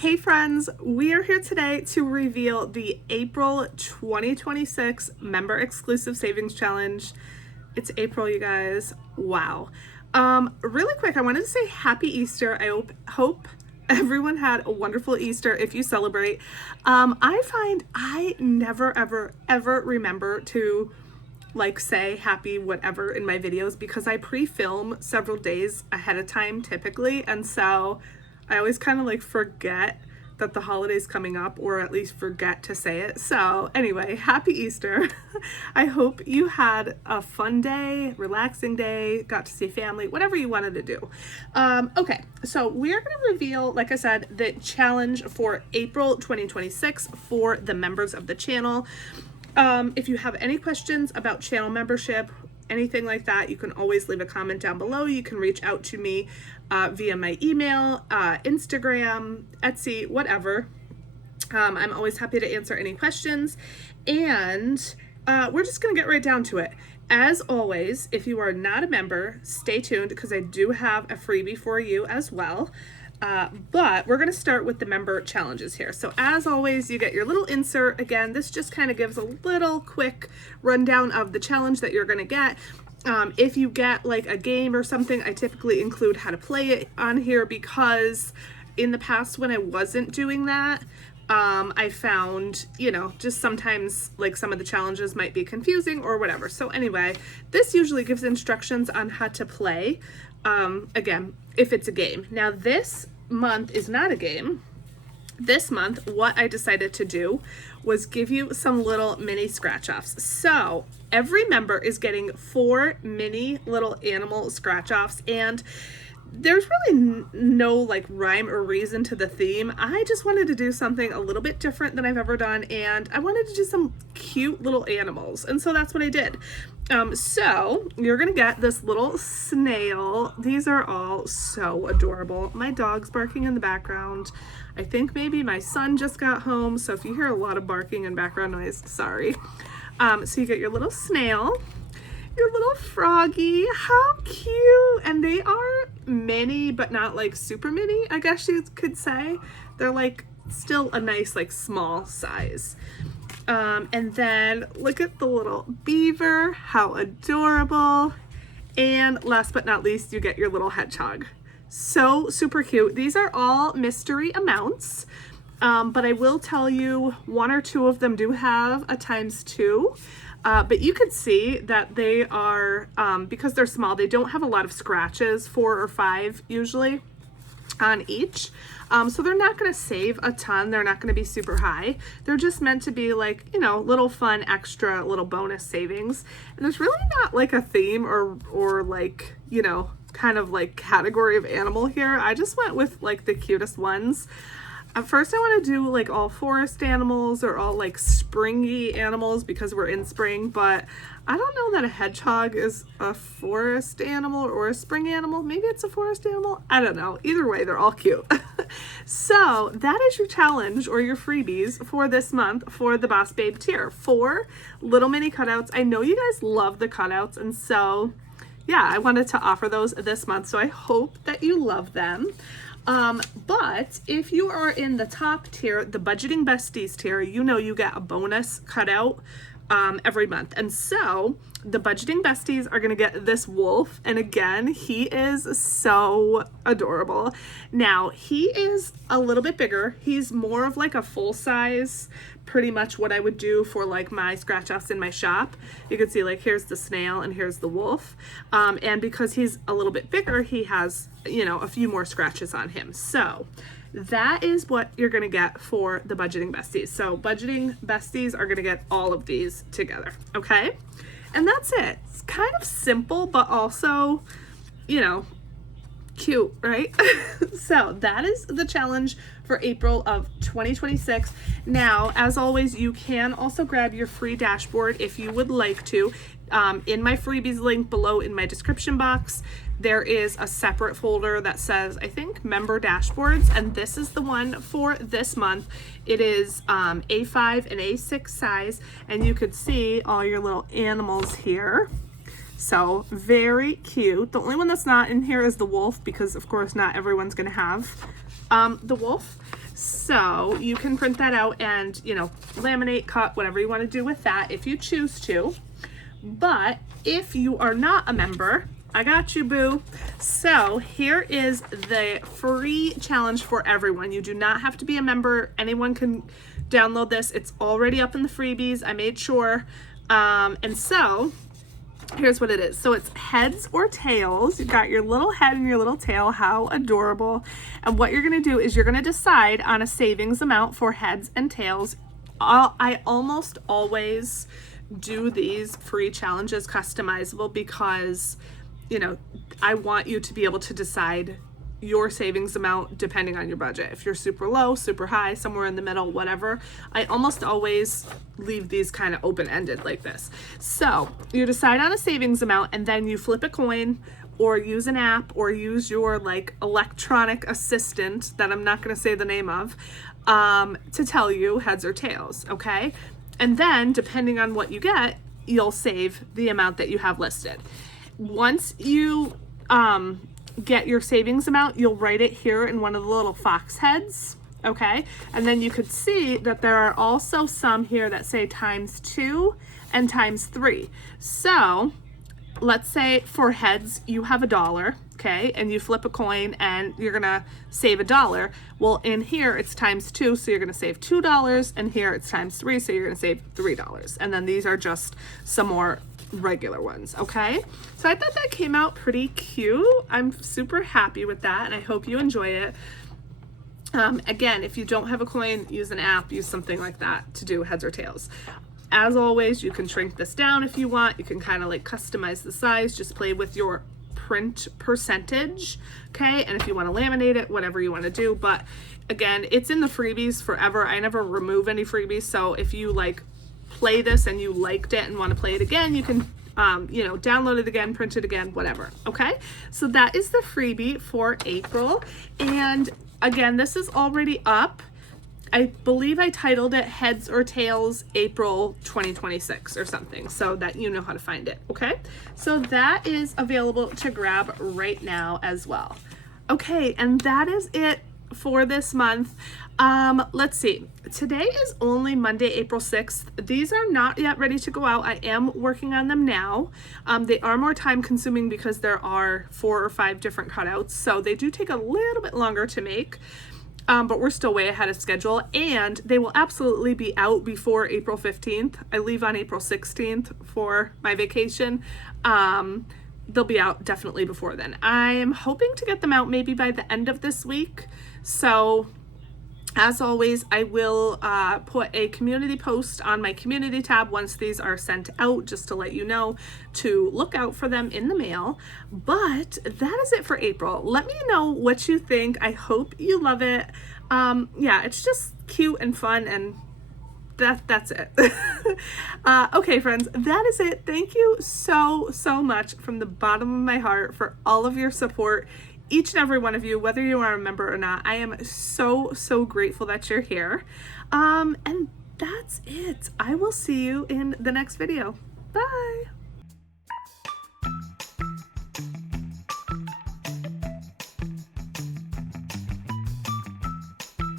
Hey friends, we are here today to reveal the April 2026 Member Exclusive Savings Challenge. It's April, you guys. Wow. Really quick, I wanted to say Happy Easter. I hope everyone had a wonderful Easter if you celebrate. I find I never, ever remember to say happy whatever in my videos because I pre-film several days ahead of time typically, and so I always kind of forget that the holiday's coming up, or at least forget to say it. So anyway, happy Easter. I hope you had a fun day, relaxing day, got to see family, whatever you wanted to do. Okay, so we are going to reveal, like I said, the challenge for April 2026 for the members of the channel. If you have any questions about channel membership, anything like that, you can always leave a comment down below. You can reach out to me via my email, Instagram, Etsy, whatever. I'm always happy to answer any questions, and we're just gonna get right down to it. As always, if you are not a member, stay tuned because I do have a freebie for you as well. But we're going to start with the member challenges here. So as always, you get your little insert. Again, this just kind of gives a little quick rundown of the challenge that you're going to get. If you get a game or something, I typically include how to play it on here because in the past when I wasn't doing that, I found, just sometimes some of the challenges might be confusing or whatever. So anyway, this usually gives instructions on how to play. Again, if it's a game. Now this month is not a game. This month, what I decided to do was give you some little mini scratch offs. So every member is getting 4 mini little animal scratch offs, and there's really no rhyme or reason to the theme. I just wanted to do something a little bit different than I've ever done, and I wanted to do some cute little animals, and so that's what I did. So you're gonna get this little snail. These are all so adorable. My dog's barking in the background. I think maybe my son just got home, so if you hear a lot of barking and background noise, sorry. So you get your little snail, your little froggy. How cute! And they are mini, but not super mini, I guess you could say. They're still a nice small size. And then look at the little beaver, how adorable. And last but not least, you get your little hedgehog. So super cute. These are all mystery amounts, but I will tell you 1 or 2 of them do have a ×2. But you could see that they are, because they're small, they don't have a lot of scratches, 4 or 5 usually on each. So they're not going to save a ton. They're not going to be super high. They're just meant to be little fun, extra little bonus savings. And there's really not a theme or kind of category of animal here. I just went with the cutest ones. At first I want to do all forest animals or all springy animals because we're in spring, but I don't know that a hedgehog is a forest animal or a spring animal. Maybe it's a forest animal. I don't know. Either way, they're all cute. So that is your challenge or your freebies for this month for the Boss Babe tier. 4 little mini cutouts. I know you guys love the cutouts, and so yeah, I wanted to offer those this month. So I hope that you love them. But if you are in the top tier, the Budgeting Besties tier, you get a bonus cutout every month. And so the Budgeting Besties are going to get this wolf. And again, he is so adorable. Now, he is a little bit bigger. He's more of a full size, pretty much what I would do for my scratch offs in my shop. You can see here's the snail and here's the wolf. And because he's a little bit bigger, he has, a few more scratches on him. So that is what you're going to get for the Budgeting Besties. So Budgeting Besties are going to get all of these together. Okay. And that's it. It's kind of simple, but also, cute, right? So that is the challenge for April of 2026. Now, as always, you can also grab your free dashboard if you would like to. In my freebies link below in my description box, there is a separate folder that says, I think, member dashboards, and this is the one for this month. It is A5 and A6 size, and you could see all your little animals here. So very cute. The only one that's not in here is the wolf, because of course not everyone's gonna have the wolf. So you can print that out and, you know, laminate, cut, whatever you want to do with that if you choose to. But if you are not a member, I got you, boo. So here is the free challenge for everyone. You do not have to be a member. Anyone can download this. It's already up in the freebies. I made sure. And so here's what it is. So it's heads or tails. You've got your little head and your little tail. How adorable. And what you're going to do is you're going to decide on a savings amount for heads and tails. I almost always do these free challenges customizable because, you know, I want you to be able to decide your savings amount depending on your budget. If you're super low, super high, somewhere in the middle, whatever, I almost always leave these kind of open-ended like this. So you decide on a savings amount and then you flip a coin or use an app or use your like electronic assistant that I'm not going to say the name of to tell you heads or tails, okay? And then depending on what you get, you'll save the amount that you have listed. Once you get your savings amount, you'll write it here in one of the little fox heads, okay? And then you could see that there are also some here that say ×2 and ×3. So let's say for heads, you have $1, okay? And you flip a coin and you're gonna save $1. Well, in here it's ×2, so you're gonna save $2, and here it's ×3, so you're gonna save $3. And then these are just some more regular ones, okay? So I thought that came out pretty cute. I'm super happy with that, and I hope you enjoy it. Again, if you don't have a coin, use an app, use something like that to do heads or tails. As always, you can shrink this down if you want. You can kind of like customize the size, just play with your print percentage, okay? And if you want to laminate it, whatever you want to do. But again, it's in the freebies forever. I never remove any freebies, so if you like play this and you liked it and want to play it again, you can you know, download it again, print it again, whatever, okay? So that is the freebie for April. And again, this is already up. I believe I titled it Heads or Tails April 2026 or something, so that you know how to find it, okay? So that is available to grab right now as well. Okay, and that is it for this month. Let's see. Today is only Monday, April 6th. These are not yet ready to go out. I am working on them now. They are more time consuming because there are 4 or 5 different cutouts, so they do take a little bit longer to make. But we're still way ahead of schedule, and they will absolutely be out before April 15th. I leave on April 16th for my vacation. They'll be out definitely before then. I am hoping to get them out maybe by the end of this week. So as always, I will put a community post on my community tab once these are sent out, just to let you know to look out for them in the mail. But that is it for April. Let me know what you think. I hope you love it. Yeah, it's just cute and fun, and that's it. Okay, friends, that is it. Thank you so much from the bottom of my heart for all of your support. Each and every one of you, whether you are a member or not, I am so grateful that you're here. And that's it. I will see you in the next video.